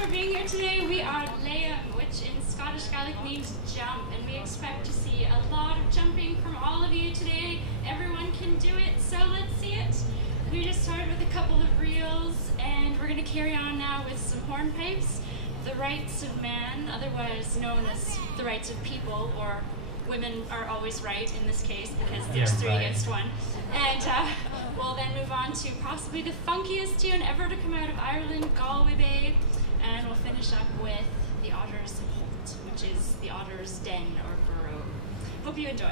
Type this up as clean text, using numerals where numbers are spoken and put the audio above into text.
for being here today. We are Liam, which in Scottish Gaelic means jump, and we expect to see a lot of jumping from all of you today. Everyone can do it, so let's see it. We just started with a couple of reels, and we're going to carry on now with some hornpipes. The rights of man, otherwise known as the rights of people, or women are always right in this case because there's three against one. And we'll then move on to possibly the funkiest tune ever to come out of Ireland, Galway Bay, and we'll finish up with the Otter's Holt, which is the Otter's Den or burrow. Hope you enjoy.